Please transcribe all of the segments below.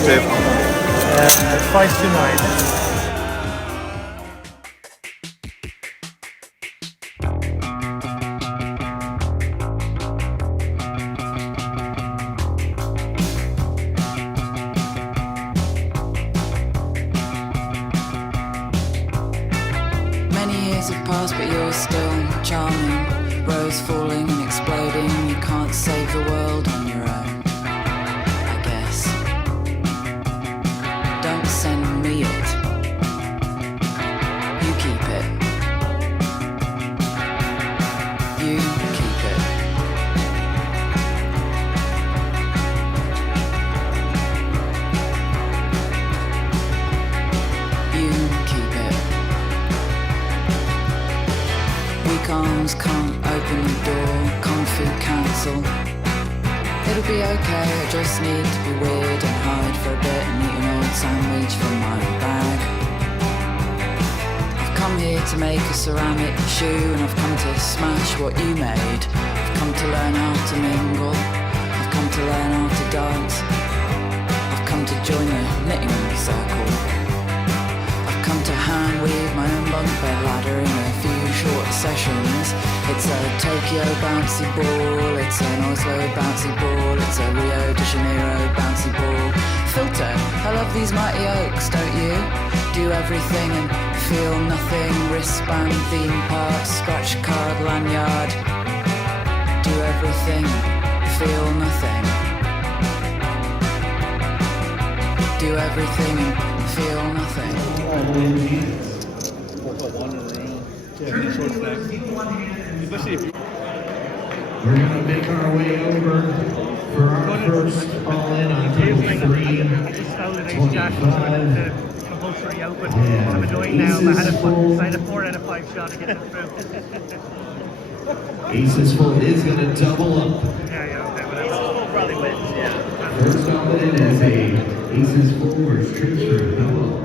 up, Dave? 529. Have passed, but you're still charming. Rose falling and exploding. You can't save the world on your own, I guess. Don't send me it. You keep it. You keep it. You keep it. Weak arms can't open the door, can't food cancel. It'll be okay, I just need to be weird and hide for a bit and eat an old sandwich from my bag. I've come here to make a ceramic shoe and I've come to smash what you made. I've come to learn how to mingle, I've come to learn how to dance. I've come to join the knitting circle. Come to hand weave my own bunk bed ladder in a few short sessions. It's a Tokyo bouncy ball, it's an Oslo bouncy ball, it's a Rio de Janeiro bouncy ball. Filter, I love these mighty oaks, don't you? Do everything and feel nothing. Wristband, theme park, scratch card, lanyard. Do everything, feel nothing. Do everything and feel nothing. We're going to make our way over for our first all-in on table 3. Compulsory open. I'm enjoying now. I had a 4 out of 5 shot to get them through. Aces full is going to double up. Yeah, okay, whatever. Probably wins, yeah. First all-in is a aces full or straight for double up.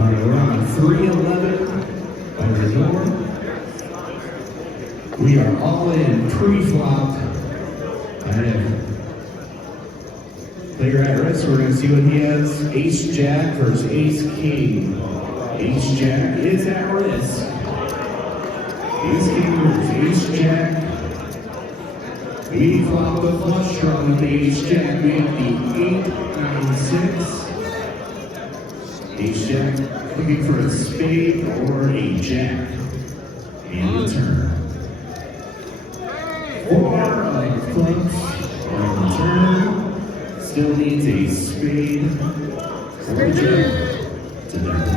We're on 311 over the door. We are all in pre-flop. I have player at risk. We're going to see what he has. Ace Jack versus Ace King. Ace Jack is at risk. Ace King versus Ace Jack. We flop the flush draw with the Ace Jack. We have the 8, 9, 6. Ace Jack looking for a spade or a jack. And the turn. 4 of clubs on the turn. Still needs a spade or a jack to double.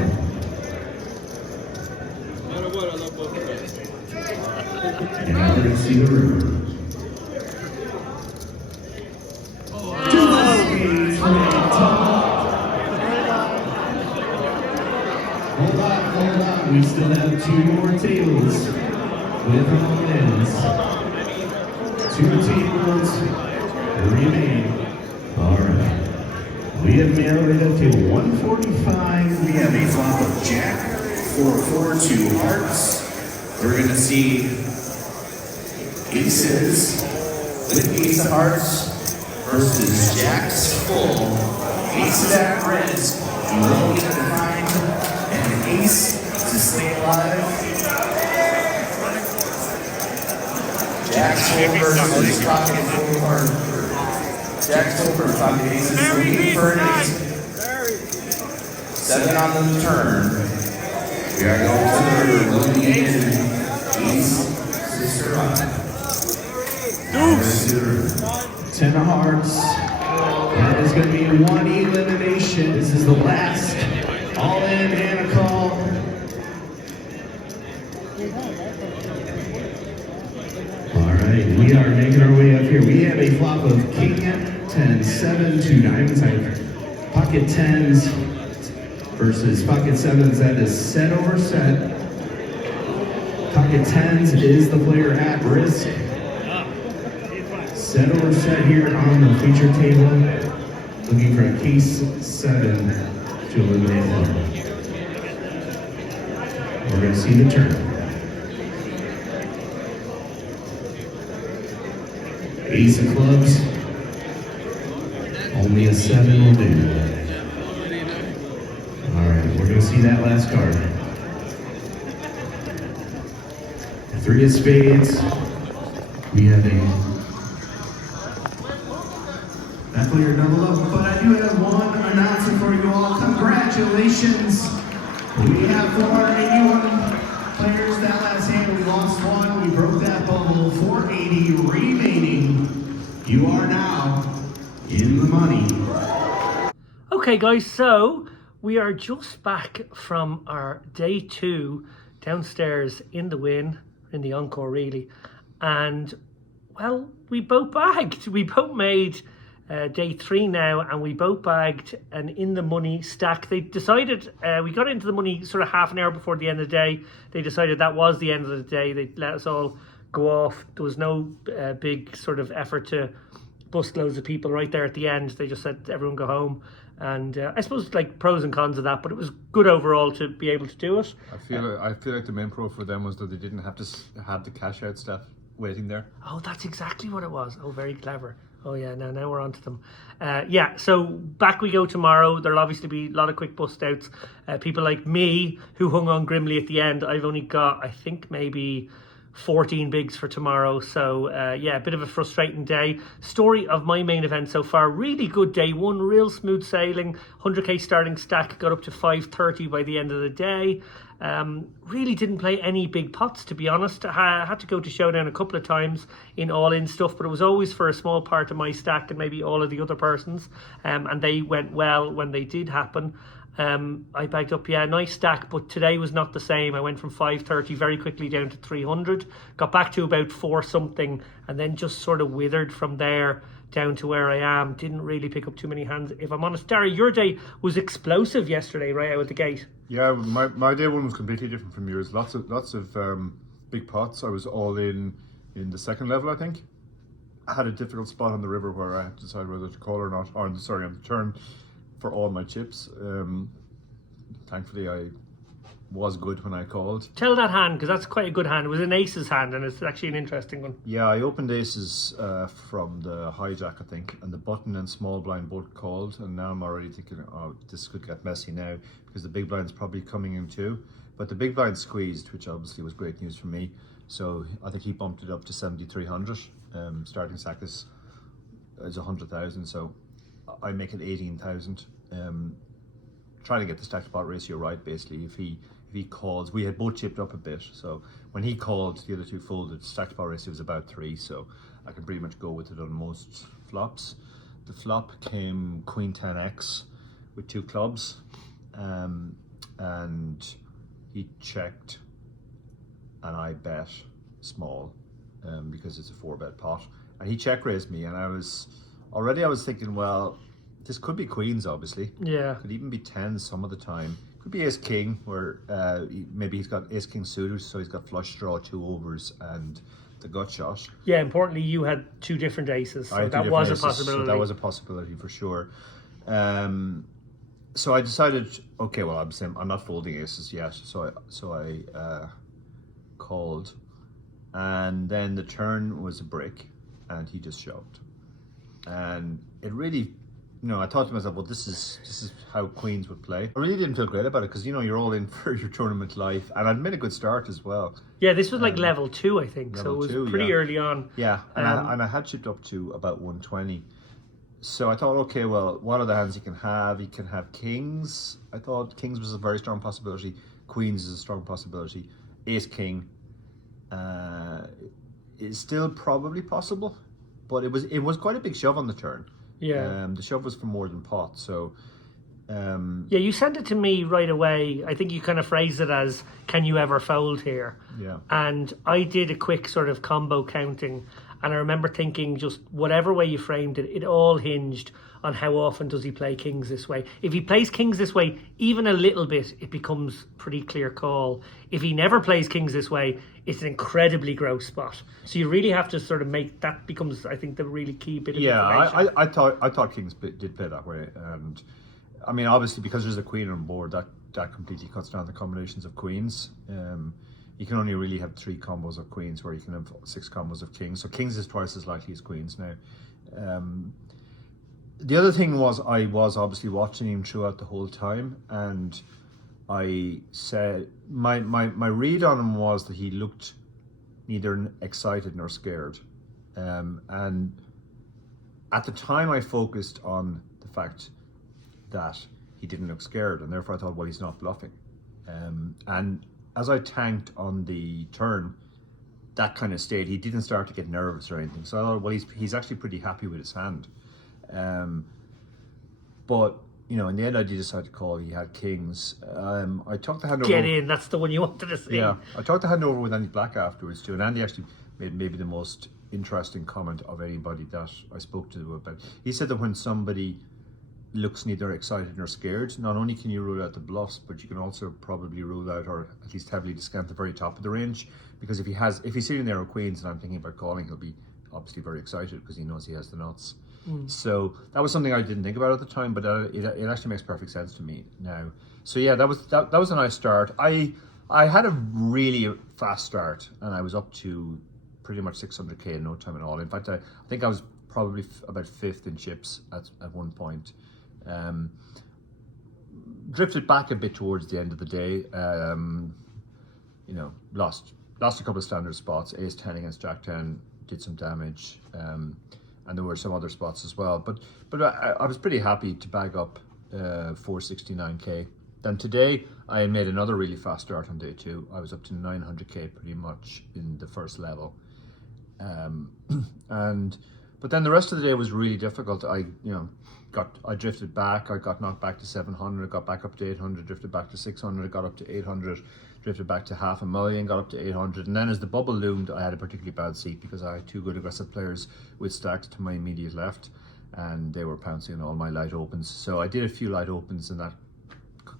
And now we're going to see the river. Hold on, we still have 2 more tables with all-ins. 2 tables remain. All right. We have narrowed it up to 145. We have a flop of Jack, 4, 2 hearts. We're going to see aces with ace of hearts versus Jacks full. Aces at risk. You will need to find an ace to stay alive. Jack's full versus pocket full heart. Jack's full versus pocket aces. Looking for an ace. 7 on the turn. We are going to the river. Looking in. Ace to survive. 10 of hearts. That is going to be 1 elimination. This is the last all-in and a call. All right, we are making our way up here. We have a flop of king 10, 7, 2 diamonds. Pocket 10s versus pocket 7s. That is set over set. Pocket 10s is the player at risk. Set over set here on the feature table. Looking for a case 7 to eliminate one. We're going to see the turn. Ace of clubs. Only a 7 will do. All right, we're going to see that last card. 3 of spades. We have definitely a double up, but I do have one announcement for you all. Congratulations. We have 481 players that last hand. We lost one. We broke that bubble. 480 remaining. You are now in the money. Okay guys, so we are just back from our day 2 downstairs in the Wynn, in the Encore really, and well, we both bagged. We both made day 3 now, and we both bagged an in the money stack. They decided, we got into the money sort of half an hour before the end of the day. They decided that was the end of the day. They let us all go off. There was no big sort of effort to bust loads of people right there at the end. They just said everyone go home. And I suppose like pros and cons of that, but it was good overall to be able to do it. I feel like the main pro for them was that they didn't have to have the cash out staff waiting there. Oh, that's exactly what it was. Oh, very clever. Oh yeah, now we're on to them. Yeah, so back we go tomorrow. There'll obviously be a lot of quick bust outs. People like me who hung on grimly at the end. I've only got, I think, maybe 14 bigs for tomorrow. So yeah, a bit of a frustrating day. Story of my main event so far: really good day 1, real smooth sailing. 100k starting stack, got up to 530 by the end of the day. Really didn't play any big pots, to be honest. I had to go to showdown a couple of times in all-in stuff, but it was always for a small part of my stack and maybe all of the other persons, and they went well when they did happen. I bagged up, yeah, nice stack, but today was not the same. I went from 530 very quickly down to 300, got back to about 4 something, and then just sort of withered from there down to where I am. Didn't really pick up too many hands, if I'm honest. Darry, your day was explosive yesterday right out of the gate. Yeah, my day 1 was completely different from yours. Lots of big pots. I was all in the second level, I think. I had a difficult spot on the river where I had to decide whether to call or not, or sorry, on the turn for all my chips. Thankfully I was good when I called. Tell that hand, because that's quite a good hand. It was an ace's hand, and it's actually an interesting one. Yeah, I opened aces from the hijack, I think, and the button and small blind both called, and now I'm already thinking, oh, this could get messy now, because the big blind's probably coming in too. But the big blind squeezed, which obviously was great news for me. So I think he bumped it up to 7,300. Starting stack is 100,000, so I make it 18,000. Trying to get the stack to pot ratio right, basically. If he calls, we had both chipped up a bit, so when he called, the other two folded. Stack to pot ratio was about 3, so I can pretty much go with it on most flops. The flop came Queen 10x with 2 clubs, and he checked, and I bet small because it's a 4-bet pot, and he check raised me, and I was thinking, well, this could be queens, obviously. Yeah. Could even be 10s some of the time. Could be ace king, where maybe he's got ace king suited, so he's got flush draw, 2 overs, and the gut shot. Yeah, importantly, you had 2 different aces, so that was a possibility. So that was a possibility for sure. So I decided, okay, well, I'm not folding aces yet, so I called, and then the turn was a brick, and he just shoved, and it really. I thought to myself, well, this is how queens would play. I really didn't feel great about it because, you're all in for your tournament life. And I'd made a good start as well. Yeah, this was like level 2, I think. So it was pretty early on. Yeah, and I had chipped up to about 120. So I thought, okay, well, what are the hands he can have? He can have kings. I thought kings was a very strong possibility. Queens is a strong possibility. Ace king is still probably possible. But it was quite a big shove on the turn. Yeah. The shove was for more than pot, so. Yeah, you sent it to me right away. I think you kind of phrased it as, "Can you ever fold here?" Yeah. And I did a quick sort of combo counting, and I remember thinking, just whatever way you framed it, it all hinged on how often does he play kings this way. If he plays kings this way, even a little bit, it becomes pretty clear call. If he never plays kings this way, it's an incredibly gross spot. So you really have to sort of make that becomes, I think, the really key bit of information. I thought kings did play that way, and I mean, obviously because there's a queen on board, that completely cuts down the combinations of queens. you can only really have 3 combos of queens, where you can have 6 combos of kings. So kings is twice as likely as queens now. The other thing was, I was obviously watching him throughout the whole time, and I said my read on him was that he looked neither excited nor scared, and at the time I focused on the fact that he didn't look scared, and therefore I thought, well, he's not bluffing. And as I tanked on the turn, that kind of stayed. He didn't start to get nervous or anything, so I thought, well, he's actually pretty happy with his hand. But you know, in the end, I did decide to call. He had kings. I talked the hand over. Get in. That's the one you wanted to see. Yeah, I talked the hand over with Andy Black afterwards too, and Andy actually made maybe the most interesting comment of anybody that I spoke to about. He said that when somebody looks neither excited nor scared, not only can you rule out the bluffs, but you can also probably rule out, or at least heavily discount, the very top of the range. Because if he's sitting there with queens and I'm thinking about calling, he'll be obviously very excited because he knows he has the nuts. So that was something I didn't think about at the time, but it actually makes perfect sense to me now. So yeah, that was a nice start. I had a really fast start, and I was up to pretty much 600k in no time at all. In fact, I think I was probably about 5th in chips at one point. Drifted back a bit towards the end of the day. You know, lost a couple of standard spots. Ace 10 against Jack 10 did some damage. And there were some other spots as well, but I was pretty happy to bag up 469k. Then today I made another really fast start on day 2. I was up to 900k pretty much in the first level, but then the rest of the day was really difficult. I drifted back. I got knocked back to 700. Got back up to 800. Drifted back to 600. Got up to 800. Drifted back to 500,000, got up to 800, and then as the bubble loomed, I had a particularly bad seat because I had 2 good aggressive players with stacks to my immediate left, and they were pouncing on all my light opens. So I did a few light opens, and that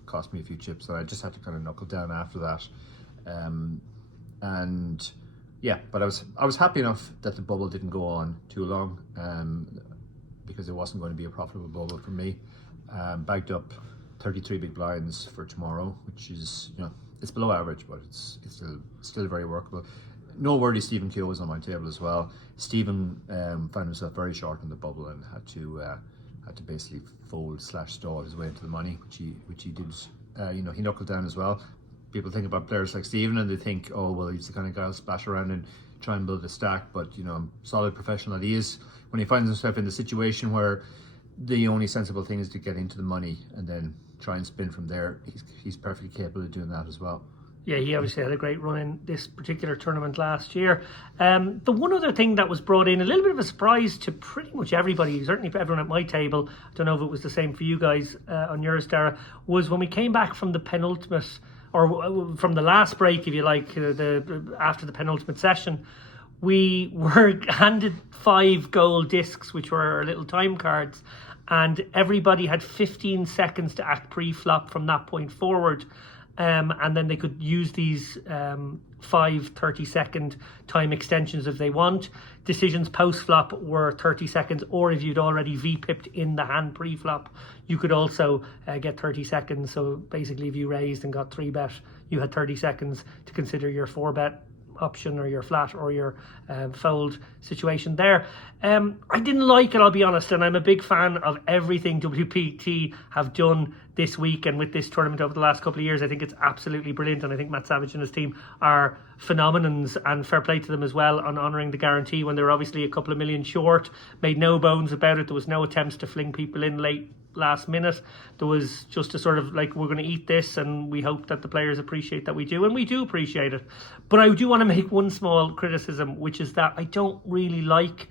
cost me a few chips, and I just had to kind of knuckle down after that. And yeah, but I was happy enough that the bubble didn't go on too long, because it wasn't going to be a profitable bubble for me. Bagged up 33 big blinds for tomorrow, which is, you know, it's below average, but it's still very workable. No worry, Stephen Keogh was on my table as well. Stephen found himself very short in the bubble and had to basically fold/stall his way into the money, which he did. You know, he knuckled down as well. People think about players like Stephen and they think, oh well, he's the kind of guy who'll splash around and try and build a stack. But you know, solid professional that he is, when he finds himself in the situation where the only sensible thing is to get into the money and then try and spin from there, he's perfectly capable of doing that as well. Yeah, he obviously had a great run in this particular tournament last year. The one other thing that was brought in, a little bit of a surprise to pretty much everybody, certainly everyone at my table, I don't know if it was the same for you guys on yours, Dara, was when we came back from the penultimate, or from the last break, if you like, after the penultimate session, we were handed 5 gold discs, which were our little time cards, and everybody had 15 seconds to act pre-flop from that point forward. And then they could use these 5 30-second time extensions if they want. Decisions post-flop were 30 seconds, or if you'd already V-pipped in the hand pre-flop, you could also get 30 seconds. So basically, if you raised and got 3-bet, you had 30 seconds to consider your 4-bet option or your flat or your fold situation there. I didn't like it, I'll be honest, and I'm a big fan of everything WPT have done this week and with this tournament over the last couple of years. I think it's absolutely brilliant, and I think Matt Savage and his team are phenomenons, and fair play to them as well on honouring the guarantee when they were obviously a couple of million short. Made no bones about it. There was no attempts to fling people in last minute. There was just a sort of like, we're going to eat this, and we hope that the players appreciate that we do, and we do appreciate it. But I do want to make one small criticism, which is that I don't really like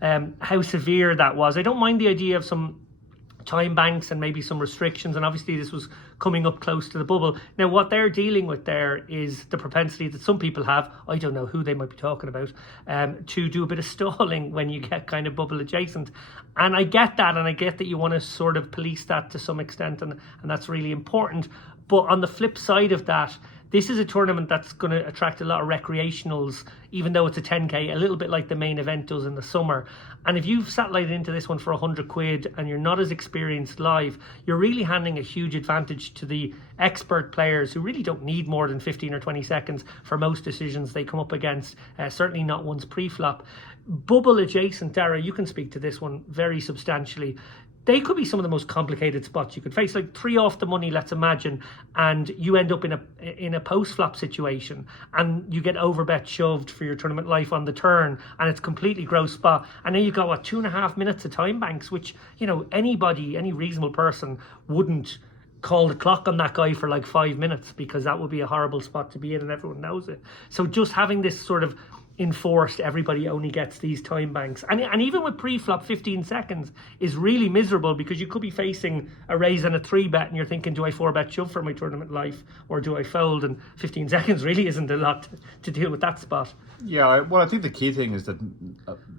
how severe that was. I don't mind the idea of some time banks and maybe some restrictions, and obviously this was coming up close to the bubble. Now what they're dealing with there is the propensity that some people have, I don't know who they might be talking about, to do a bit of stalling when you get kind of bubble adjacent. And I get that, and I get that you want to sort of police that to some extent, and that's really important. But on the flip side of that, this is a tournament that's going to attract a lot of recreationals, even though it's a 10K, a little bit like the main event does in the summer. And if you've satellited into this one for 100 quid and you're not as experienced live, you're really handing a huge advantage to the expert players who really don't need more than 15 or 20 seconds for most decisions they come up against, certainly not ones pre-flop. Bubble adjacent, Dara, you can speak to this one very substantially. They could be some of the most complicated spots you could face, like 3 off the money, let's imagine, and you end up in a post-flop situation and you get overbet shoved for your tournament life on the turn and it's completely gross spot. And then you've got, 2.5 minutes of time banks, which, anybody, any reasonable person wouldn't call the clock on that guy for like 5 minutes, because that would be a horrible spot to be in and everyone knows it. So just having this sort of enforced, everybody only gets these time banks, and even with pre-flop 15 seconds is really miserable, because you could be facing a raise and a 3-bet and you're thinking, do I 4-bet shove for my tournament life or do I fold? And 15 seconds really isn't a lot to deal with that spot. Yeah, well, I think the key thing is that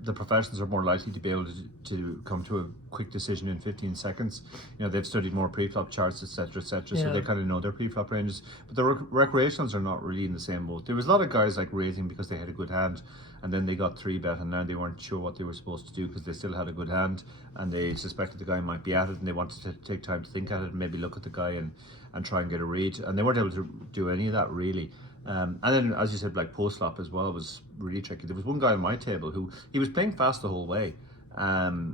the professionals are more likely to be able to come to a quick decision in 15 seconds. They've studied more pre-flop charts, etc., etc., so they kind of know their pre-flop ranges. But the recreationals are not really in the same boat. There was a lot of guys like raising because they had a good hand, and then they got 3-bet, and now they weren't sure what they were supposed to do because they still had a good hand, and they suspected the guy might be at it, and they wanted to take time to think at it and maybe look at the guy and try and get a read, and they weren't able to do any of that really. And then, as you said, like post-flop as well was really tricky. There was one guy on my table who he was playing fast the whole way.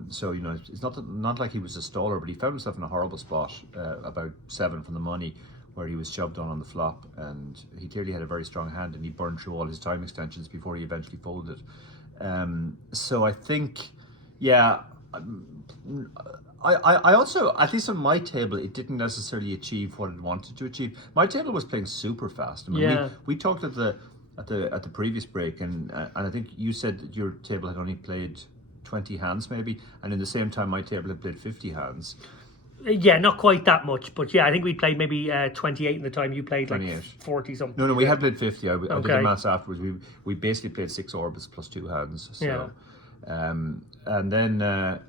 So it's not like he was a staller, but he found himself in a horrible spot about 7 from the money, where he was shoved on the flop, and he clearly had a very strong hand, and he burned through all his time extensions before he eventually folded. So I think, yeah. I also, at least on my table, it didn't necessarily achieve what it wanted to achieve. My table was playing super fast. I mean, we talked at the previous break, and I think you said that your table had only played 20 hands maybe, and in the same time my table had played 50 hands. Yeah, not quite that much, but yeah, I think we played maybe 28 in the time you played, 28. like 40 something. No, we had played 50. I did the maths afterwards. We basically played 6 orbits plus 2 hands. So, and then.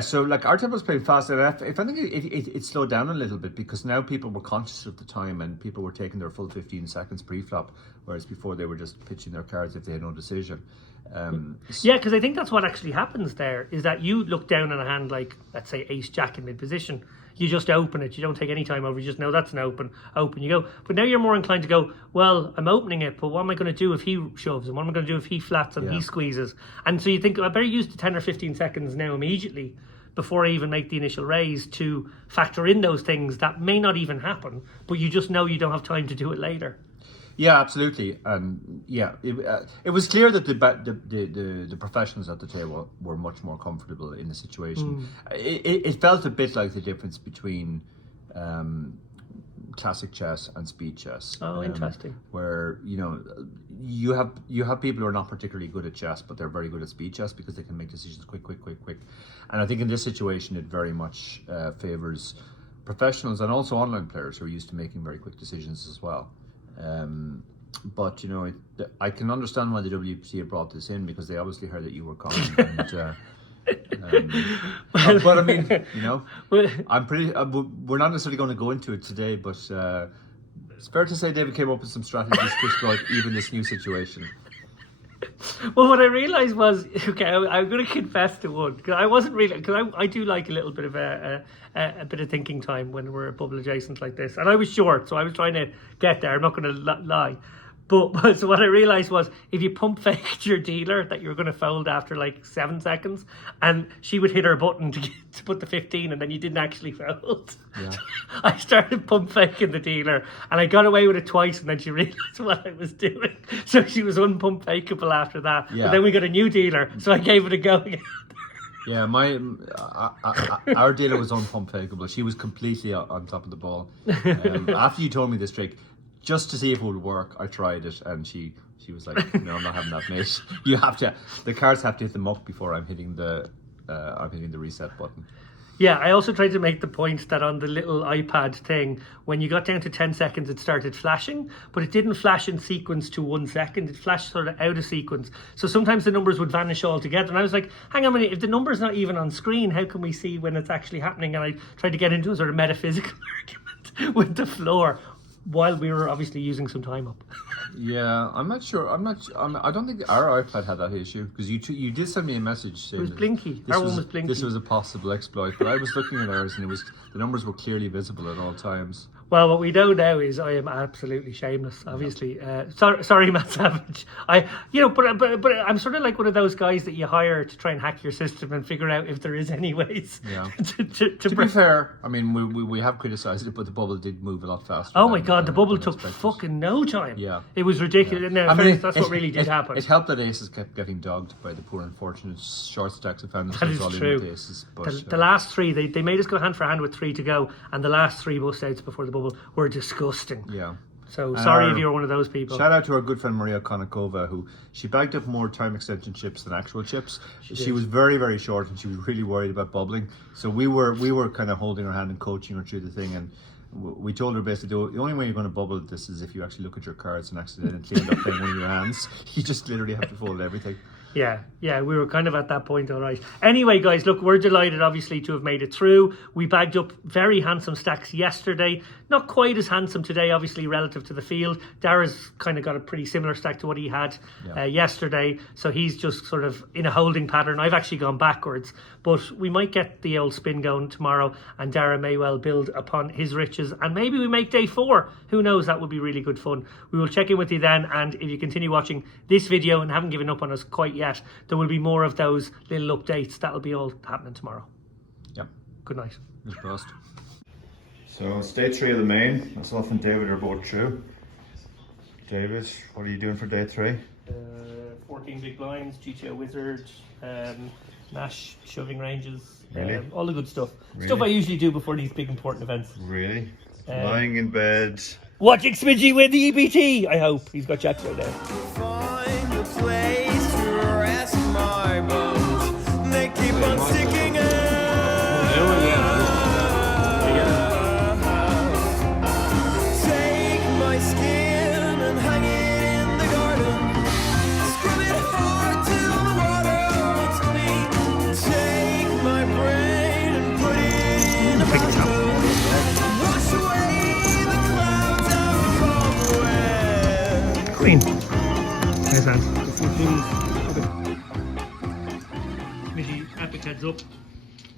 So like our table was playing fast, and if I think it slowed down a little bit, because now people were conscious of the time and people were taking their full 15 seconds pre-flop, whereas before they were just pitching their cards if they had no decision. Because I think that's what actually happens there, is that you look down on a hand like, let's say, ace jack in mid position. You just open it. You don't take any time over. You just know that's an open you go. But now you're more inclined to go, well, I'm opening it, but what am I going to do if he shoves? And what am I going to do if he flats and he squeezes? And so you think, I better use the 10 or 15 seconds now immediately before I even make the initial raise to factor in those things that may not even happen, but you just know you don't have time to do it later. Yeah, absolutely, and it was clear that the professionals at the table were much more comfortable in the situation. It felt a bit like the difference between classic chess and speed chess. Oh, interesting. Where you have people who are not particularly good at chess, but they're very good at speed chess because they can make decisions quick. And I think in this situation, it very much favors professionals and also online players who are used to making very quick decisions as well. But I can understand why the WPT have brought this in, because they obviously heard that you were coming. But I mean, I'm pretty. We're not necessarily going to go into it today, but it's fair to say David came up with some strategies to exploit even this new situation. Well, what I realised was, okay, I'm going to confess to one, because I wasn't really, because I do like a little bit of a bit of thinking time when we're bubble adjacent like this, and I was short, so I was trying to get there. I'm not going to lie. But so what I realised was, if you pump faked your dealer that you were going to fold after like 7 seconds, and she would hit her button to put the 15, and then you didn't actually fold. Yeah. I started pump faking the dealer, and I got away with it twice, and then she realised what I was doing. So she was unpump fakeable after that. Yeah. But then we got a new dealer, so I gave it a go again. Yeah, our dealer was unpump fakeable. She was completely on top of the ball. After you told me this trick, just to see if it would work, I tried it, and she was like, "No, I'm not having that, mate. The cards have to hit the muck before I'm hitting the reset button." Yeah, I also tried to make the point that on the little iPad thing, when you got down to 10 seconds, it started flashing, but it didn't flash in sequence to 1 second. It flashed sort of out of sequence. So sometimes the numbers would vanish altogether. And I was like, hang on a minute, if the number's not even on screen, how can we see when it's actually happening? And I tried to get into a sort of metaphysical argument with the floor. while we were obviously using some time up. Yeah, I'm not sure. I don't think our iPad had that issue because you did send me a message saying It was that blinky. this Our one was blinky. This was a possible exploit, but I was looking at ours and the numbers were clearly visible at all times. Well, what we know now is I am absolutely shameless. Obviously, sorry, Matt Savage. But I'm sort of like one of those guys that you hire to try and hack your system and figure out if there is any ways. Yeah. to be fair, I mean we have criticised it, but the bubble did move a lot faster. Oh my God, the bubble than took expected. fucking no time. Yeah. It was ridiculous. Yeah. No, I mean, that's what really did happen. It helped that aces kept getting dogged by the poor unfortunate short stacks of found That themselves is all in true. with aces. But, The last three, they made us go hand for hand with 3 to go, and the last 3 bust outs before the bubble were disgusting. yeah. So sorry if you're one of those people. Shout out to our good friend Maria Konnikova, who she bagged up more time extension chips than actual chips. She was very, very short, and she was really worried about bubbling. So we were kind of holding her hand and coaching her through the thing, and we told her basically the only way you're going to bubble this is if you actually look at your cards and accidentally end up playing one of your hands. You just literally have to fold everything. Yeah, we were kind of at that point, all right. Anyway, guys, look, we're delighted, obviously, to have made it through. We bagged up very handsome stacks yesterday. Not quite as handsome today, obviously, relative to the field. Dara's kind of got a pretty similar stack to what he had yesterday. So he's just sort of in a holding pattern. I've actually gone backwards. But we might get the old spin going tomorrow, and Dara may well build upon his riches. And maybe we make day 4. Who knows? That would be really good fun. We will check in with you then. And if you continue watching this video and haven't given up on us quite yet, there will be more of those little updates. That'll be all happening tomorrow. Yeah. Good night. It's crossed. So it's day 3 of the main. Myself and David are both through. David, what are you doing for day 3? 14 big blinds, GTO Wizard, Nash shoving ranges, Really? all the good stuff. Really? Stuff I usually do before these big important events. Really? Lying in bed. Watching Smidgy win the EPT, I hope. He's got chat right there. Find a place to rest my bones. They keep on sticking out. Take my skin and hang it in the garden. Scrub it hard till the water wants clean. Take my brain and put it in a bottle. Wash away the clouds out from where. Queen. Nice hand. Smidgy, epic heads up.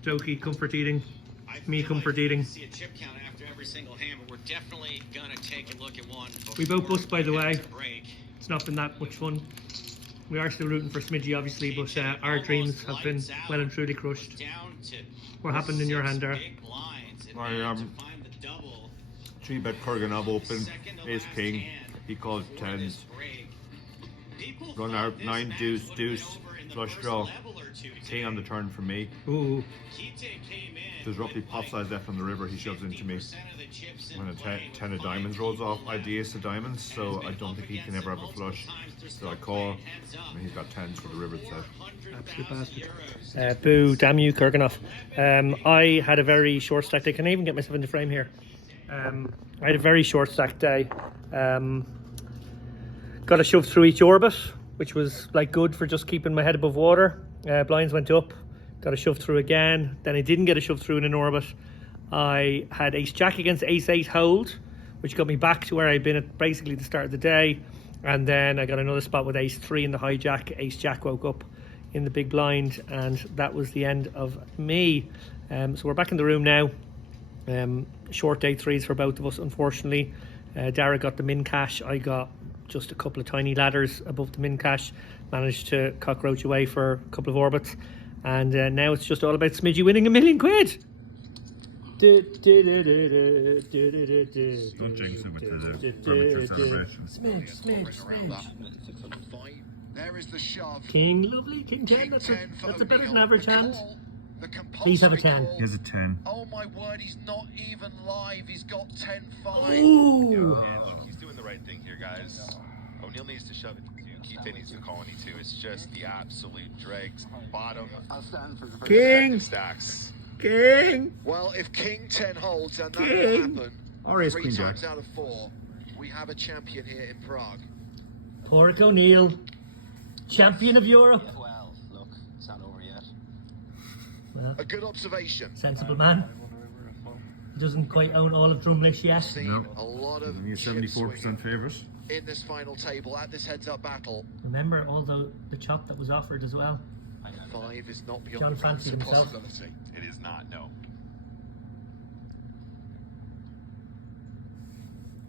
Jokey, comfort eating. Me comfort eating. See a chip count after every single hand, but we're definitely gonna take a look at one. We both bust, by the way. Break. It's not been that much fun. We are still rooting for Smidgy, obviously, but our dreams have been well and truly crushed. Down to What happened in your hand there? big blinds, and I, then to find the double. 3-bet Kurganov open, Second to ace last king. hand He called for 10s. this break. Equal Run five, out this 9 match deuce would have deuce been over in the flush first draw. level or two King on the turn for me. Ooh. Kite came in There's roughly with pot like size left on the river. He shoves into me. 50% of the chips in When a play. 10 of diamonds rolls off, I have the ace of diamonds, so I don't think he can ever have a flush. So I call, and he's got 10s for the river set. Absolute bastard. Boo, damn you, Kurganov. I had a very short stack day. Can I even get myself into frame here? I had a very short stack day. Got a shove through each orbit, which was like good for just keeping my head above water. Blinds went up, got a shove through again. Then I didn't get a shove through in an orbit. I had ace jack against ace 8 hold, which got me back to where I'd been at basically the start of the day. And then I got another spot with ace 3 in the hijack. Ace jack woke up in the big blind, and that was the end of me. So we're back in the room now. Short day 3s for both of us, unfortunately. Dara got the min cash. I got just a couple of tiny ladders above the min cash. Managed to cockroach away for a couple of orbits. And now it's just all about Smidgy winning £1 million. Don't jinx it with the premature celebrations. There is the shove. King, lovely. King 10. That's a better than average hand. The Please have a 10. compulsory He has a 10. call. Oh my word, he's not even live. He's got 10-5. Ooh. And look, he's doing the right thing here, guys. O'Neal needs to shove it too. Keith needs to call any too. It's just the absolute dregs. Bottom. I'll stand for the first King. Stacks. King. Well, if King 10 holds, and that King. will happen, Or ace 3 queen jack. times out of 4, we have a champion here in Prague. Porrick O'Neill, champion of Europe. Well, look, it's not over yet. Well, A good observation. sensible man. doesn't quite own all of Drumlish yet. Seen No. a lot of Only a chip 74% swinging favourite. in this final table at this heads-up battle. Remember all the chop that was offered as well. 5 is not beyond John the realms fancied of himself. possibility. It is not, no.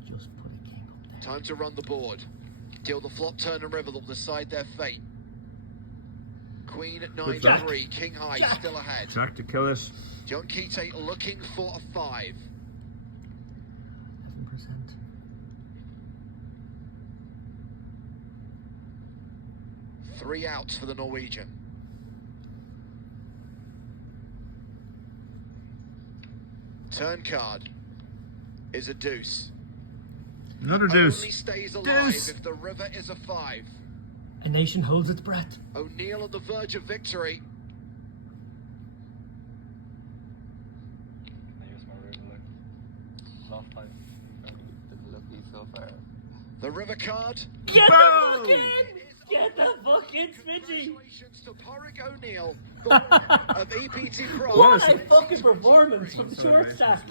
Just put a king up there. Time to run the board. Deal the flop, turn and river will decide their fate. Queen at 9-3, king high still ahead. Jack to kill it. John Kite looking for a 5. 11%. Three outs for the Norwegian. Turn card is a deuce. Another Only deuce. stays alive Deuce. if the river is a 5. A nation holds its breath. O'Neill on the verge of victory. The river card. Get the fucking! Get the fucking Smidgy! Congratulations to Porrick O'Neill of EPT Pro. What a fucking performance from short stack.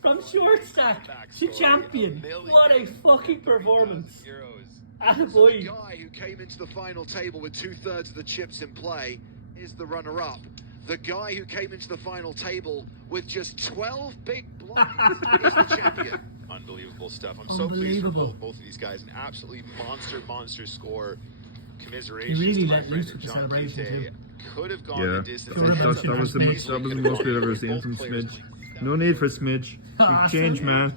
From short stack to champion. What a fucking performance. The Attaboy. guy who came into the final table with 2/3 of the chips in play is the runner-up. The guy who came into the final table with just 12 big blinds is the champion. Unbelievable stuff. I'm so pleased for Unbelievable. both of these guys. An absolutely monster score. Commiserations He really to my let friend loose with the John celebration Kite. too. Could have gone Yeah, the distance. that was the most we've ever seen from Smidge. No need for Smidge. Ah, Big change, man.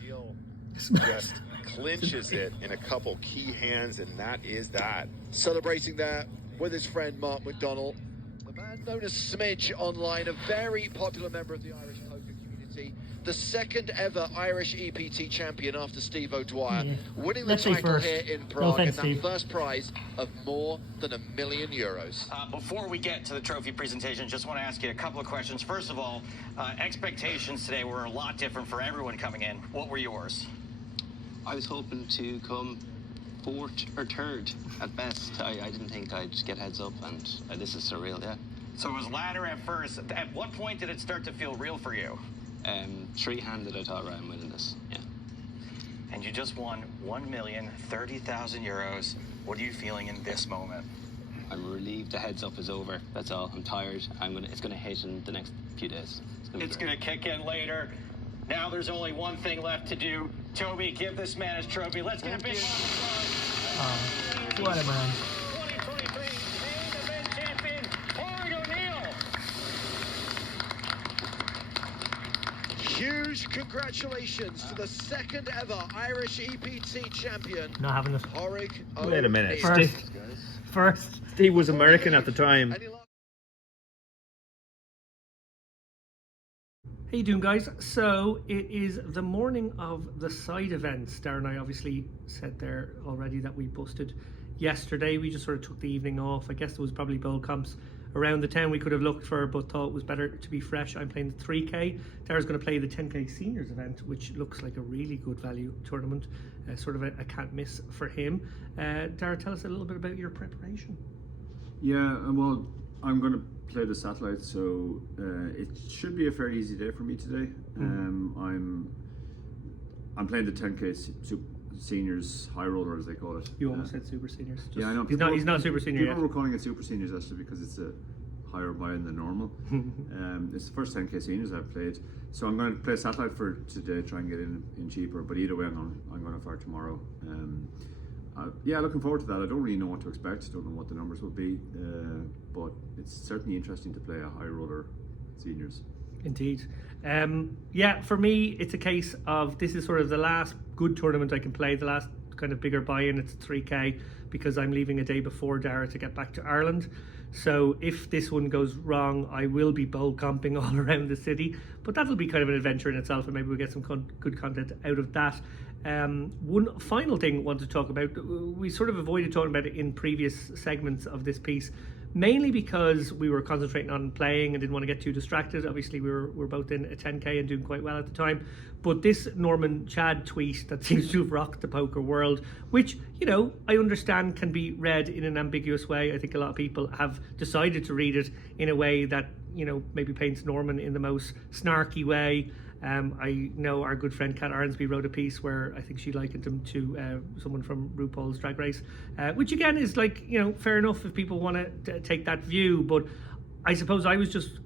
O'Neill just clinches it in a couple key hands, and that is that. Celebrating there with his friend Mark McDonnell. The man known as Smidge online, a very popular member of the Irish poker community. The second ever Irish EPT champion after Steve O'Dwyer. Yeah. Winning the Let's say title first. here in No Prague, offense, and that Steve. first prize of more than €1 million. Before we get to the trophy presentation, just want to ask you a couple of questions. First of all, expectations today were a lot different for everyone coming in. What were yours? I was hoping to come fourth or third at best. I didn't think I'd get heads up, and this is surreal, yeah. So it was ladder at first. At what point did it start to feel real for you? Three-handed, I thought, right, I'm winning this, yeah. And you just won €1,030,000. What are you feeling in this moment? I'm relieved the heads up is over. That's all. I'm tired. It's gonna hit in the next few days. It's going to kick in later. Now there's only one thing left to do. Toby, give this man his trophy. Let's get a big round of applause. What a man. 2023 main event champion, Porrick O'Neill. Huge congratulations to the second ever Irish EPT champion, Not having it. Porrick O'Neill. Wait a minute. First. Steve was American at the time. And he lost. How you doing, guys? So it is the morning of the side events. Darren and I obviously said there already that we busted yesterday. We just sort of took the evening off. I guess there was probably bowl comps around the town we could have looked for, but thought it was better to be fresh. I'm playing the 3K. Darren's going to play the 10K seniors event, which looks like a really good value tournament. Sort of a can't miss for him. Darren, tell us a little bit about your preparation. Yeah, well, I'm going to play the satellite, so it should be a fairly easy day for me today. I'm playing the 10K seniors high roller, as they call it. You almost said super seniors. Just, Yeah, I know. He's not super senior People yet. were calling it super seniors actually because it's a higher buy-in than normal. It's the first 10K seniors I've played, so I'm going to play satellite for today, try and get in cheaper. But either way, I'm going to fire tomorrow. Yeah, looking forward to that. I don't really know what to expect. Don't know what the numbers will be, but it's certainly interesting to play a high roller seniors. Indeed. Yeah, for me, it's a case of this is sort of the last good tournament I can play, the last kind of bigger buy-in. It's 3K because I'm leaving a day before Dara to get back to Ireland. So if this one goes wrong, I will be bowl comping all around the city, but that'll be kind of an adventure in itself, and maybe we'll get some good content out of that. One final thing I want to talk about, we sort of avoided talking about it in previous segments of this piece, mainly because we were concentrating on playing and didn't want to get too distracted. Obviously we were both in a 10K and doing quite well at the time, but this Norman Chad tweet that seems to have rocked the poker world, which, you know, I understand can be read in an ambiguous way. I think a lot of people have decided to read it in a way that, maybe paints Norman in the most snarky way. I know our good friend Kat Arnsby wrote a piece where I think she likened him to someone from RuPaul's Drag Race, which again is fair enough if people want to take that view, but I suppose I was just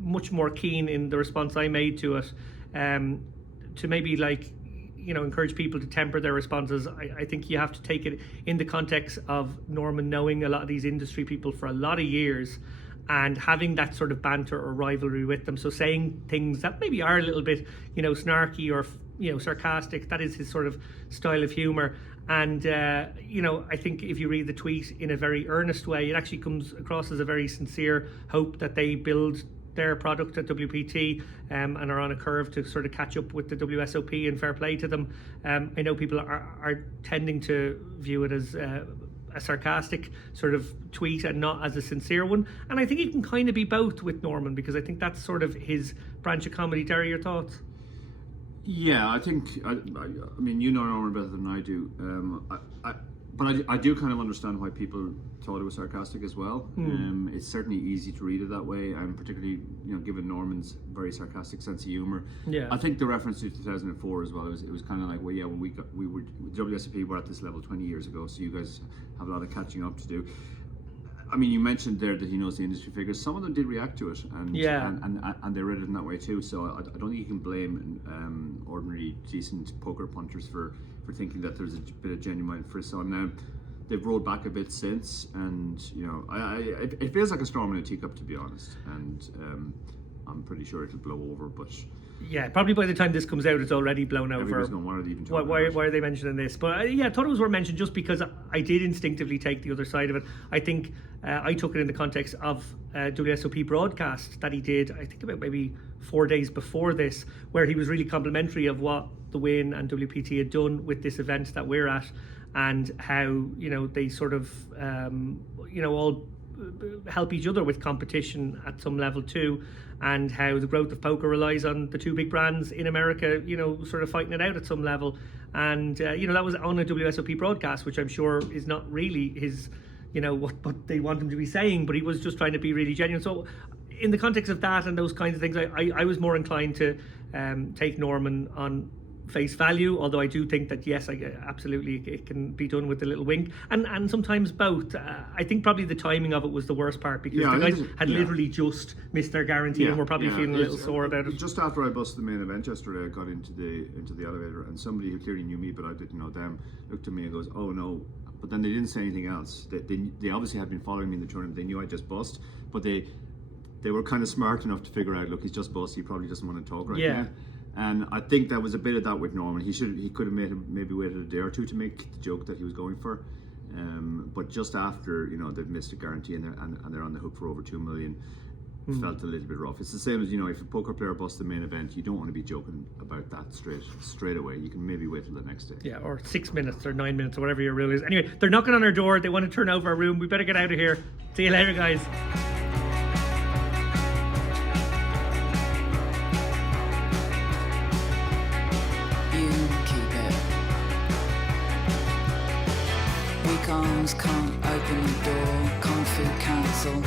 much more keen in the response I made to it, to maybe encourage people to temper their responses. I think you have to take it in the context of Norman knowing a lot of these industry people for a lot of years and having that sort of banter or rivalry with them. So saying things that maybe are a little bit, snarky or, sarcastic, that is his sort of style of humor. And, I think if you read the tweet in a very earnest way, it actually comes across as a very sincere hope that they build their product at WPT and are on a curve to sort of catch up with the WSOP, and fair play to them. I know people are tending to view it as a sarcastic sort of tweet and not as a sincere one, and I think it can kind of be both with Norman, because I think that's sort of his branch of comedy. Derry, your thoughts? Yeah, I think I mean, you know Norman better than I do, but I do kind of understand why people thought it was sarcastic as well. It's certainly easy to read it that way, and particularly given Norman's very sarcastic sense of humor. Yeah, I think the reference to 2004 as well. It was kind of like, well, yeah, when we were WSOP were at this level 20 years ago, so you guys have a lot of catching up to do. I mean, you mentioned there that he knows the industry figures. Some of them did react to it, and they read it in that way too. So I don't think you can blame ordinary decent poker punters for thinking that there's a bit of genuine frisson. Now they've rolled back a bit since, and it feels like a storm in a teacup, to be honest. And I'm pretty sure it'll blow over, but. Yeah, probably by the time this comes out, it's already blown over. Everybody's going, what are they even talking why about? Why are they mentioning this? But I thought it was worth mentioning just because I did instinctively take the other side of it. I think I took it in the context of WSOP broadcast that he did, I think about maybe 4 days before this, where he was really complimentary of what the Wynn and WPT had done with this event that we're at, and how they sort of all help each other with competition at some level too, and how the growth of poker relies on the two big brands in America, sort of fighting it out at some level. And that was on a WSOP broadcast, which I'm sure is not really his, what they want him to be saying, but he was just trying to be really genuine. So in the context of that and those kinds of things, I was more inclined to take Norman on face value, although I do think that yes, absolutely it can be done with a little wink, and sometimes both. I think probably the timing of it was the worst part, because the guys had literally just missed their guarantee and were probably feeling a little sore about it. Just after I busted the main event yesterday, I got into the elevator, and somebody who clearly knew me but I didn't know them looked at me and goes, "Oh no," but then they didn't say anything else. They obviously had been following me in the tournament. They knew I just bust, but they were kind of smart enough to figure out, look, he's just bust. He probably doesn't want to talk right now. And I think that was a bit of that with Norman. He could have maybe waited a day or two to make the joke that he was going for. But just after they've missed a guarantee and they're on the hook for over $2 million, felt a little bit rough. It's the same as if a poker player busts the main event, you don't want to be joking about that straight away. You can maybe wait till the next day. Yeah, or 6 minutes or 9 minutes or whatever your rule is. Anyway, they're knocking on our door. They want to turn over our room. We better get out of here. See you later, guys. Can't open the door, can't food cancel.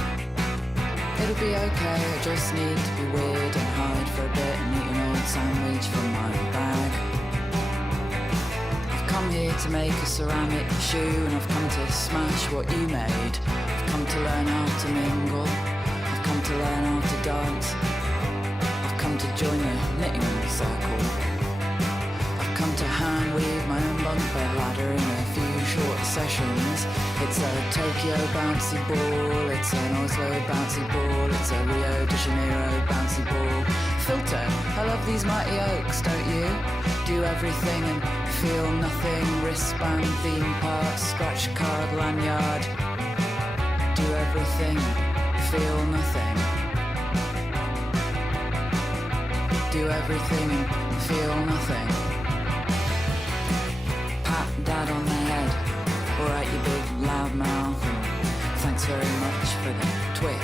It'll be okay, I just need to be weird and hide for a bit and eat an old sandwich from my bag. I've come here to make a ceramic shoe, and I've come to smash what you made. I've come to learn how to mingle, I've come to learn how to dance. I've come to join the knitting circle. Come to hand weave my own bunk bed ladder in a few short sessions. It's a Tokyo bouncy ball, it's an Oslo bouncy ball, it's a Rio de Janeiro bouncy ball. Filter, I love these mighty oaks, don't you? Do everything and feel nothing. Wristband, theme park, scratch card, lanyard. Do everything, feel nothing. Do everything and feel nothing. Dad on the head, alright you big loud mouth, and thanks very much for the Twix.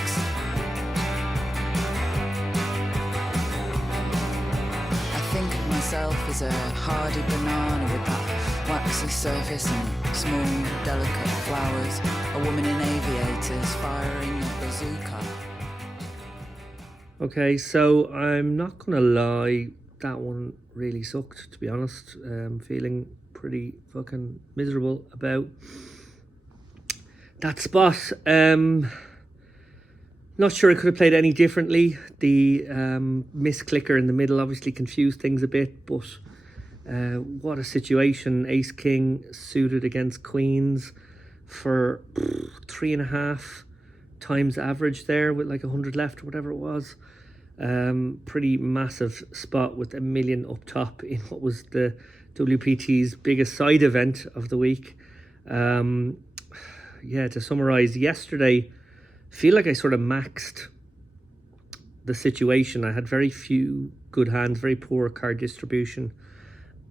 I think of myself as a hardy banana with that waxy surface and small delicate flowers, a woman in aviators firing a bazooka. Okay, so I'm not gonna lie, that one really sucked, to be honest. Feeling pretty fucking miserable about that spot. Not sure I could have played any differently. The misclicker in the middle obviously confused things a bit, but what a situation. Ace King suited against Queens for 3.5 times average there with like 100 left or whatever it was. Pretty massive spot with $1 million up top in what was the WPT's biggest side event of the week. Yeah, to summarise, yesterday, I feel like I sort of maxed the situation. I had very few good hands, very poor card distribution,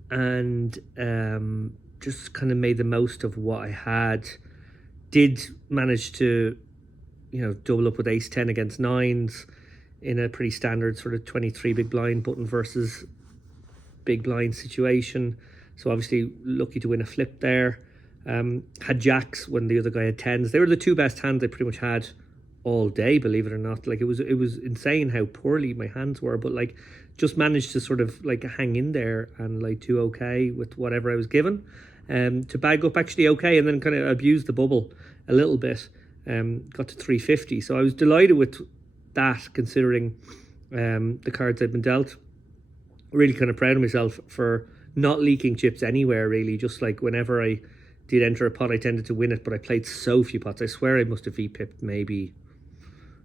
and just kind of made the most of what I had. Did manage to, double up with ace 10 against nines in a pretty standard sort of 23 big blind button versus big blind situation. So obviously lucky to win a flip there. Had jacks when the other guy had tens. They were the two best hands I pretty much had all day, believe it or not. Like it was insane how poorly my hands were, but like just managed to sort of like hang in there and like do okay with whatever I was given. To bag up actually okay, and then kind of abuse the bubble a little bit. Got to 350, so I was delighted with that considering the cards I'd been dealt. Really kind of proud of myself for not leaking chips anywhere really. Just like whenever I did enter a pot, I tended to win it, but I played so few pots. I swear I must have V-pipped maybe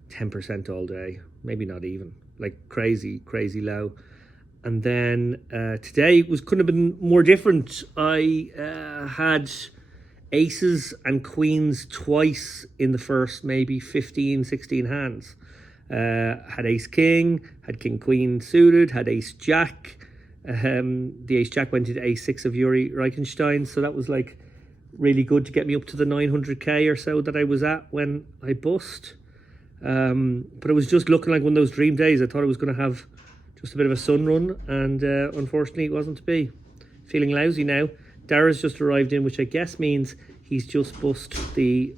10% all day, maybe not even, like crazy low. And then today couldn't have been more different. I had aces and queens twice in the first maybe 15, 16 hands. Had ace king, had king queen suited, had ace jack. The ace jack went into ace 6 of Yuri Reichenstein, so that was like really good to get me up to the 900k or so that I was at when I bust. But it was just looking like one of those dream days. I thought I was going to have just a bit of a sun run, and unfortunately it wasn't to be. Feeling lousy now. Dara's just arrived in, which I guess means he's just bust the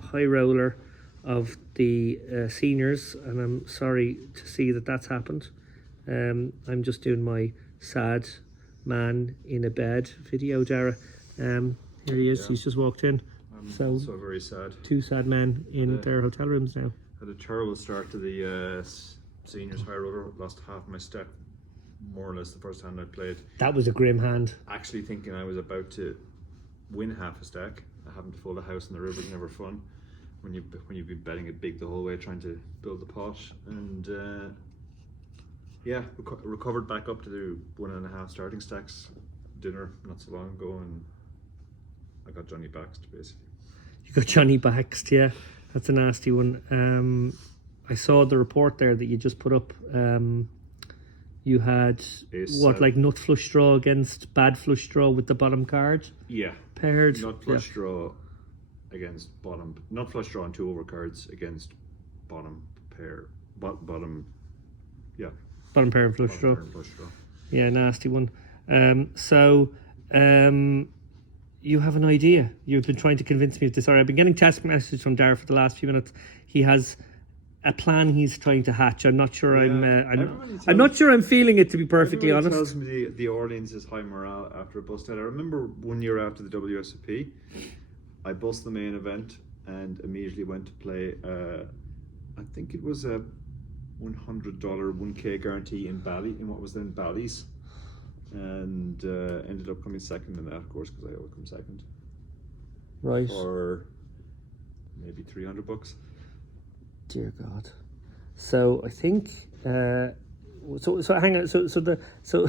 high roller of the seniors, and I'm sorry to see that that's happened. I'm just doing my sad man in a bed video, Dara. Here he is. Yeah. He's just walked in. I'm also very sad. Two sad men in their hotel rooms now. Had a terrible start to the seniors high roller. Lost half my stack, more or less the first hand I played. That was a grim hand. Actually thinking I was about to win half a stack. I happened to fold a house in the river. It's never fun when you've been betting it big the whole way, trying to build the pot. And recovered back up to the 1.5 starting stacks. Dinner not so long ago, and I got Johnny Baxed basically. You got Johnny Baxed, yeah. That's a nasty one. I saw the report there that you just put up. You had like nut flush draw against bad flush draw with the bottom card? Yeah. Paired? Nut flush draw against bottom. Nut flush draw and 2 overcards against bottom pair. Bottom pair and flush draw. Yeah, nasty one. You have an idea. You've been trying to convince me of this. Sorry, I've been getting text messages from Dara for the last few minutes. He has a plan he's trying to hatch. I'm not sure. I'm not sure I'm feeling it, to be perfectly honest. Tells me the Orleans is high morale after a bust out. I remember 1 year after the WSOP, I bust the main event and immediately went to play. I think it was a $100 1K guarantee in what was then Bally's. And ended up coming second in that, of course, because I always come second. Right. Or maybe $300. Dear God. So I think. So hang on. So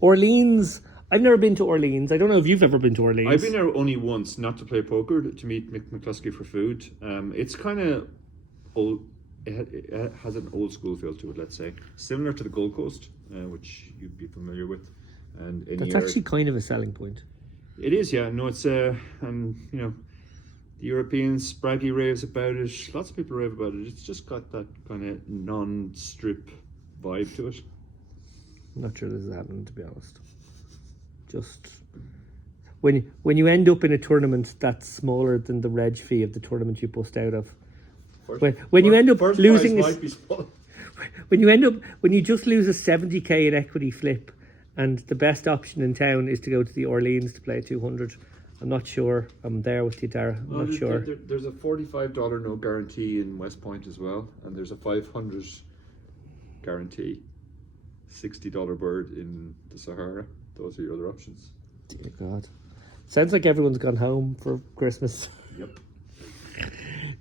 Orleans. I've never been to Orleans. I don't know if you've ever been to Orleans. I've been there only once, not to play poker, to meet Mick McCluskey for food. It's kind of old. It has an old school feel to it, let's say, similar to the Gold Coast, which you'd be familiar with. And that's actually kind of a selling point. It is, yeah. No, it's and the Europeans braggy raves about it. Lots of people rave about it. It's just got that kind of non-strip vibe to it. I'm not sure this is happening, to be honest. Just when you end up in a tournament that's smaller than the reg fee of the tournament you bust out of. When you end up losing when you just lose a 70k in equity flip, and the best option in town is to go to the Orleans to play 200. I'm not sure. I'm there with you, Dara. I'm not sure. There's a $45 no guarantee in West Point as well, and there's a $500 guarantee. $60 bird in the Sahara. Those are your other options. Dear God. Sounds like everyone's gone home for Christmas. Yep.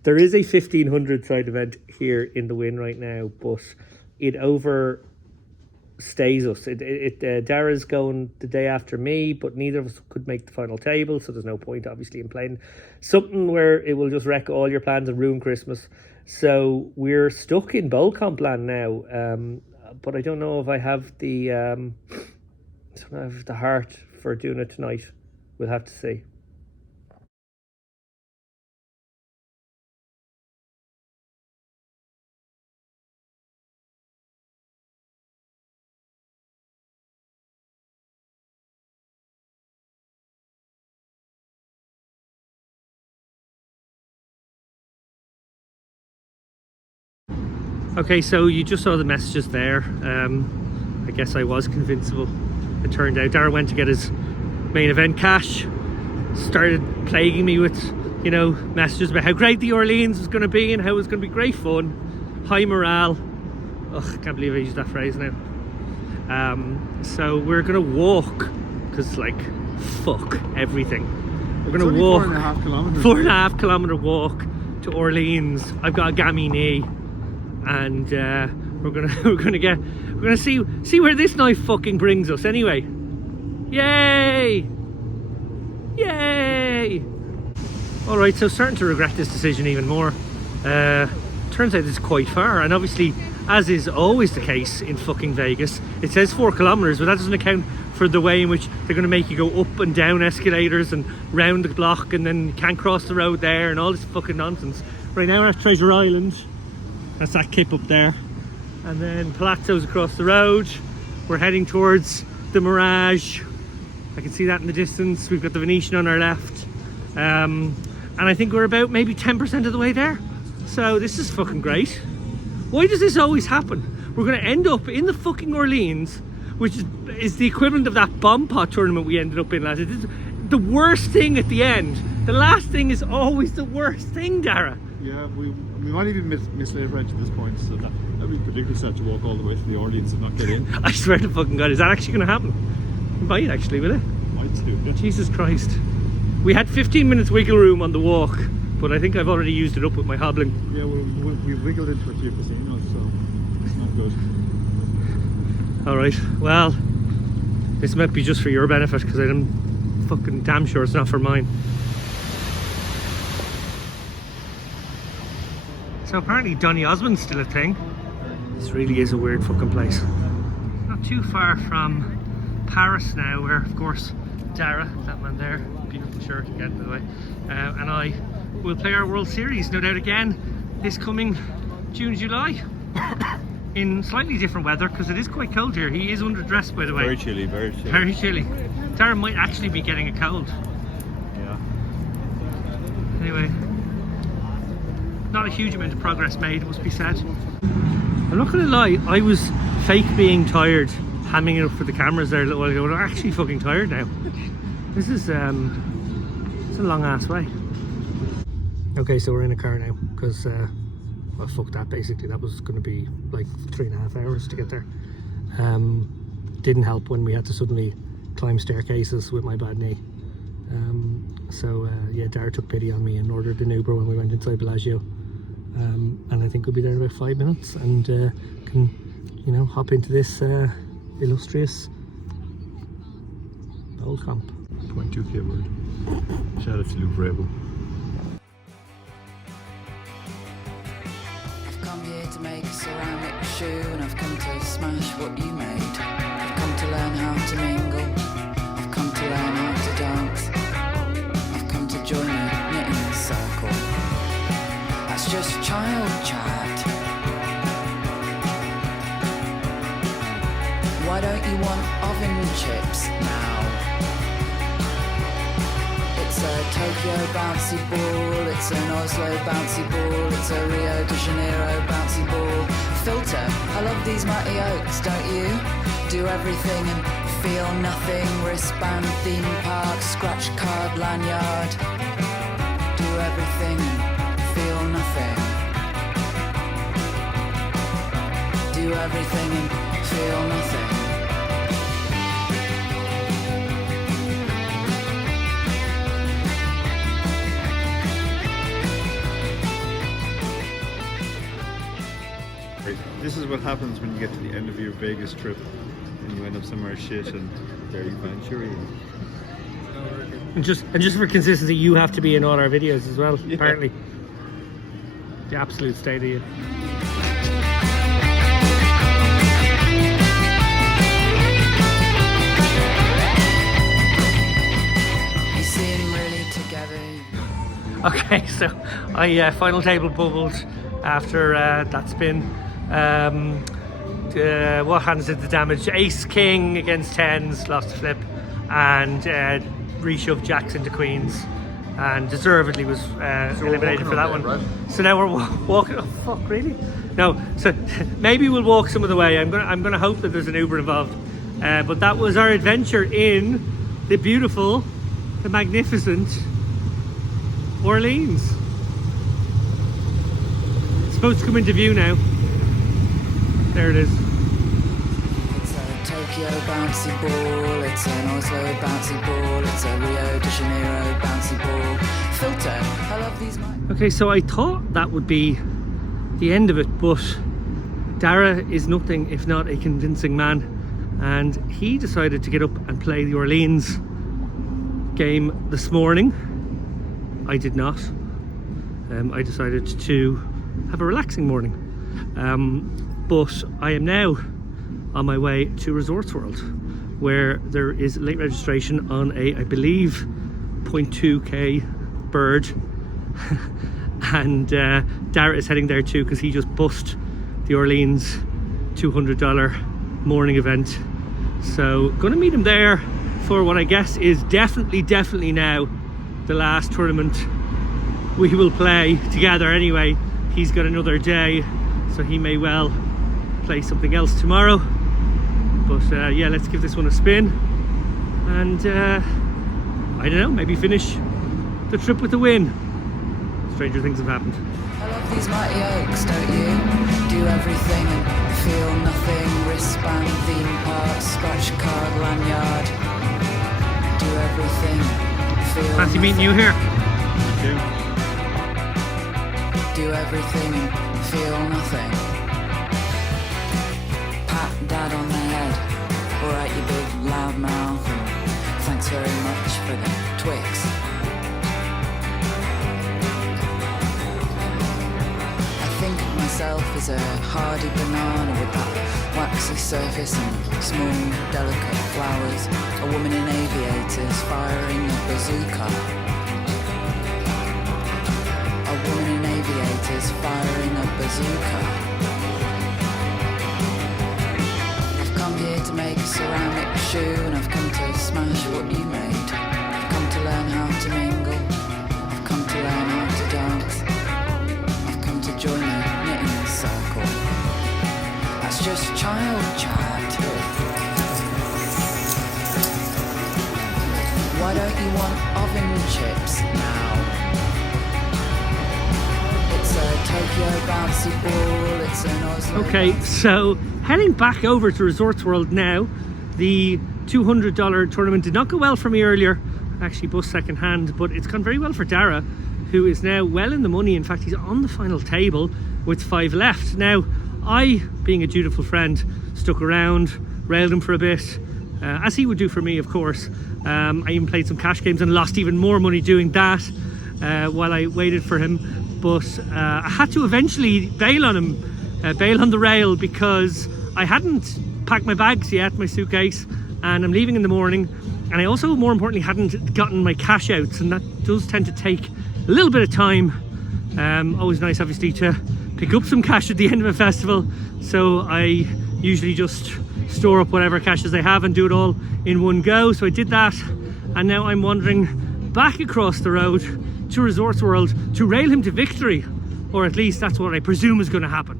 There is a 1500 side event here in the Wynn right now, but it overstays us. Dara's going the day after me, but neither of us could make the final table, so there's no point obviously in playing something where it will just wreck all your plans and ruin Christmas. So we're stuck in bowl comp land now, but I don't know if I have the heart for doing it tonight. We'll have to see. Okay, so you just saw the messages there. I guess I was convincible. It turned out Dara went to get his main event cash, started plaguing me with, messages about how great the Orleans was going to be and how it was going to be great fun, high morale. Ugh, I can't believe I used that phrase now. So we're going to walk, because fuck everything. We're going to walk 4.5 kilometers. 4.5 kilometer walk to Orleans. I've got a gammy knee, and we're gonna see where this night fucking brings us. Anyway, yay! All right, so starting to regret this decision even more. Turns out it's quite far, and obviously, as is always the case in fucking Vegas, it says 4 kilometers, but that doesn't account for the way in which they're going to make you go up and down escalators and round the block, and then you can't cross the road there, and all this fucking nonsense. Right now we're at Treasure Island. That's that kip up there, and then Palazzo's across the road. We're heading towards the Mirage. I can see that in the distance. We've got the Venetian on our left, and I think we're about maybe 10% of the way there. So this is fucking great. Why does this always happen? We're going to end up in the fucking Orleans, which is the equivalent of that bomb pot tournament we ended up in last. It's the worst thing at the end. The last thing is always the worst thing, Dara. Yeah, we might even misled right to this point, so that we particularly set to walk all the way to the Orleans and not get in. I swear to fucking God, is that actually going to happen? It might actually, will it? Might too. Yeah. Jesus Christ. We had 15 minutes wiggle room on the walk, but I think I've already used it up with my hobbling. Yeah, we wiggled into a few casinos, so it's not good. Alright, well, this might be just for your benefit, because I'm fucking damn sure it's not for mine. So apparently Donny Osmond's still a thing. This really is a weird fucking place. Not too far from Paris now, where of course Dara, that man there, beautiful shirt again by the way, and I will play our World Series, no doubt again, this coming June, July. In slightly different weather, because it is quite cold here. He is underdressed, by the way. Very chilly, very chilly. Very chilly. Dara might actually be getting a cold. Yeah. Anyway, not a huge amount of progress made, must be said. I'm not gonna lie, I was fake being tired, hamming it up for the cameras there a little while ago, but I'm actually fucking tired now. This is it's a long ass way. Okay, so we're in a car now, because well, fuck that, basically. That was going to be like 3.5 hours to get there. Didn't help when we had to suddenly climb staircases with my bad knee. Yeah, Dara took pity on me and ordered an Uber when we went inside Bellagio. And I think we'll be there in about 5 minutes, and can, hop into this illustrious bowl comp. 0.2k word. Shout out to Luke Vrabel. Come here to make a ceramic shoe, and I've come to smash what you made. I've come to learn how to mingle. I've come to learn how to dance. I've come to join a knitting circle. That's just child chat. Why don't you want oven chips now? It's a Tokyo bouncy ball, it's an Oslo bouncy ball, it's a Rio de Janeiro bouncy ball. Filter, I love these mighty oaks, don't you? Do everything and feel nothing. Wristband, theme park, scratch card, lanyard. Do everything and feel nothing. Do everything and feel nothing. This is what happens when you get to the end of your Vegas trip and you end up somewhere shit, and there you find Shuri. And just for consistency, you have to be in all our videos as well, Yeah. apparently. The absolute state of you. You seem really together. Okay, so I final table bubbled after that spin. What hands did the damage? Ace King against tens, lost the flip, and reshoved jacks into queens, and deservedly was eliminated for that one. Right? So now we're walking. Oh fuck, really? No. So maybe we'll walk some of the way. I'm gonna hope that there's an Uber involved. But that was our adventure in the beautiful, the magnificent Orleans. It's supposed to come into view now. There it is. It's a Tokyo bouncy ball, it's an Oslo bouncy ball, it's a Rio de Janeiro bouncy ball. Filter, I love these mics. Okay, so I thought that would be the end of it, but Dara is nothing if not a convincing man, and he decided to get up and play the Orleans game this morning. I did not. I decided to have a relaxing morning. But I am now on my way to Resorts World, where there is late registration on a, I believe, 0.2k bird. And Dara is heading there too, because he just bussed the Orleans $200 morning event. So gonna meet him there for what I guess is definitely now the last tournament we will play together anyway. He's got another day, so he may well play something else tomorrow. But yeah, let's give this one a spin, and I don't know, maybe finish the trip with a win. Stranger things have happened. I love these mighty oaks, don't you? Do everything and feel nothing. Wristband, theme park, scratch card, lanyard. Do everything, feel Fancy meeting you here. Do everything and feel nothing. Pat dad on the head. Alright, you big loud mouth. And thanks very much for the Twix. I think of myself as a hardy banana with that waxy surface and small, delicate flowers. A woman in aviators firing a bazooka. A woman in aviators firing a bazooka. I've come here to make a ceramic shoe, and I've come to smash what you made. I've come to learn how to mingle. I've come to learn how to dance. I've come to join a knitting circle. That's just child chat. Why don't you want oven chips now? Tokyo bouncy ball, it's an Oslo. Okay, so heading back over to Resorts World now. The $200 tournament did not go well for me earlier. I actually bussed second hand, but it's gone very well for Dara, who is now well in the money. In fact, he's on the final table with 5 left. Now, I, being a dutiful friend, stuck around, railed him for a bit, as he would do for me, of course. I even played some cash games and lost even more money doing that while I waited for him. But I had to eventually bail on him, bail on the rail, because I hadn't packed my bags yet, my suitcase, and I'm leaving in the morning. And I also, more importantly, hadn't gotten my cash outs, and that does tend to take a little bit of time. Always nice, obviously, to pick up some cash at the end of a festival. So I usually just store up whatever cashes I have and do it all in one go. So I did that, and now I'm wandering back across the road to Resorts World to rail him to victory, or at least that's what I presume is going to happen.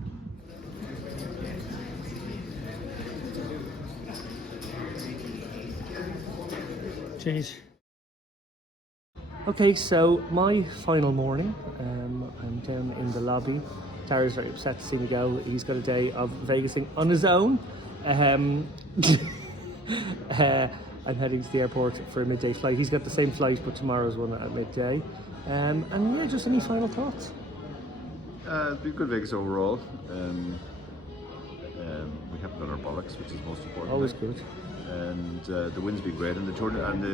Cheers. Okay, so my final morning, I'm down in the lobby. Tara's very upset to see me go. He's got a day of Vegasing on his own. I'm heading to the airport for a midday flight. He's got the same flight, but tomorrow's one at midday. And yeah, just any final thoughts? It's been good Vegas overall. We haven't done our bollocks, which is most important. Always good. And the wind's been great, and the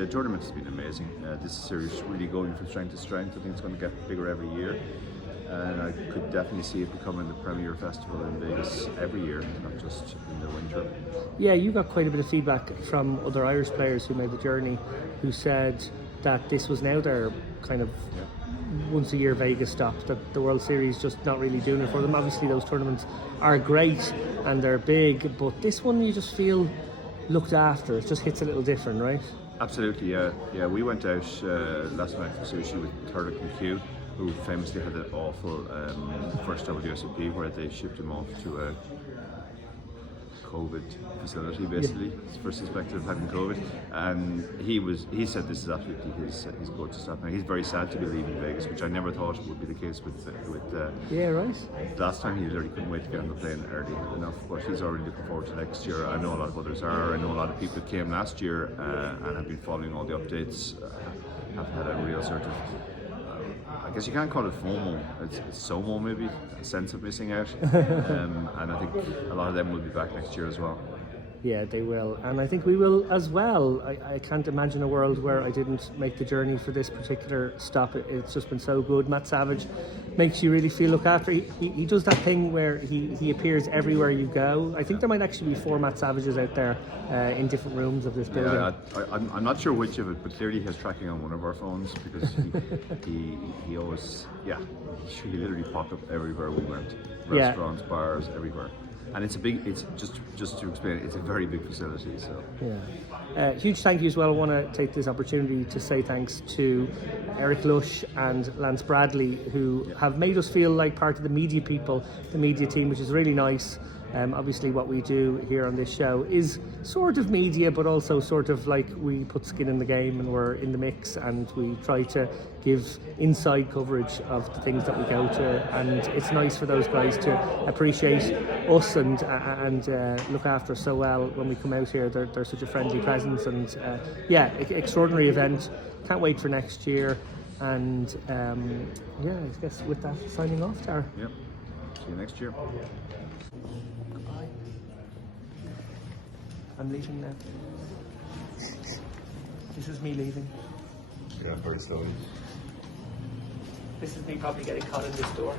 tournament has been amazing. This series is really going from strength to strength. I think it's going to get bigger every year, and I could definitely see it becoming the premier festival in Vegas every year, not just in the winter. Yeah, you got quite a bit of feedback from other Irish players who made the journey, who said that this was now their kind of once a year Vegas stop, that the World Series just not really doing it for them. Obviously those tournaments are great and they're big, but this one you just feel looked after. It just hits a little different, right? Absolutely, yeah. We went out last night for sushi with Turlock and Q, who famously had an awful first WSOP where they shipped him off to a COVID facility, basically, for suspected of having COVID, and he said this is absolutely his go to stop now. He's very sad to be leaving Vegas, which I never thought would be the case with yeah, right. Last time he literally couldn't wait to get on the plane early enough, but he's already looking forward to next year. I know a lot of others are. I know a lot of people that came last year and have been following all the updates, have had a real sort of I guess you can't call it FOMO, it's SOMO maybe, a sense of missing out. And I think a lot of them will be back next year as well. Yeah, they will, and I think we will as well. I can't imagine a world where I didn't make the journey for this particular stop. It's just been so good. Matt Savage makes you really feel looked after. He does that thing where he appears everywhere you go. I think there might actually be 4 Matt Savages out there in different rooms of this building. Yeah, I'm not sure which of it, but clearly he has tracking on one of our phones, because he always, he literally popped up everywhere we went. Restaurants, bars, everywhere. And it's just to explain, it's a very big facility. So huge thank you as well. I want to take this opportunity to say thanks to Eric Lush and Lance Bradley, who have made us feel like part of the media people, the media team, which is really nice. Obviously what we do here on this show is sort of media, but also sort of like we put skin in the game and we're in the mix, and we try to give inside coverage of the things that we go to, and it's nice for those guys to appreciate us and look after us so well when we come out here. They're such a friendly presence, and extraordinary event. Can't wait for next year, and I guess with that, signing off, Tara. Yep. See you next year. I'm leaving now. This is me leaving. Yeah, very slowly. This is me probably getting caught in this door.